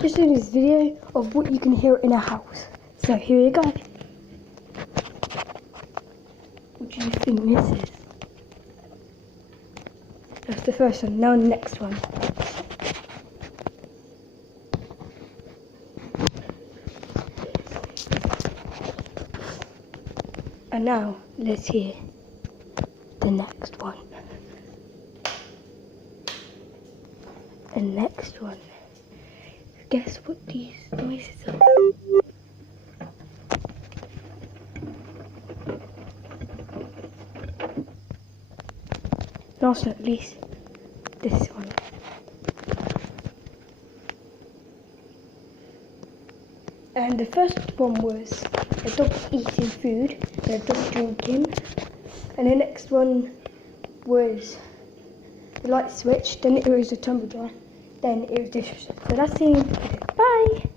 just doing this video of what you can hear in a house. So here you go. What do you think this is? That's the first one. Now the next one. And now let's hear the next one. The next one. Guess what these noises are? Last but not least, this one. And the first one was a dog eating food and a dog drinking. And the next one was the light switch, then it was a tumble dryer, then it was dishwasher. So that's the end. Bye!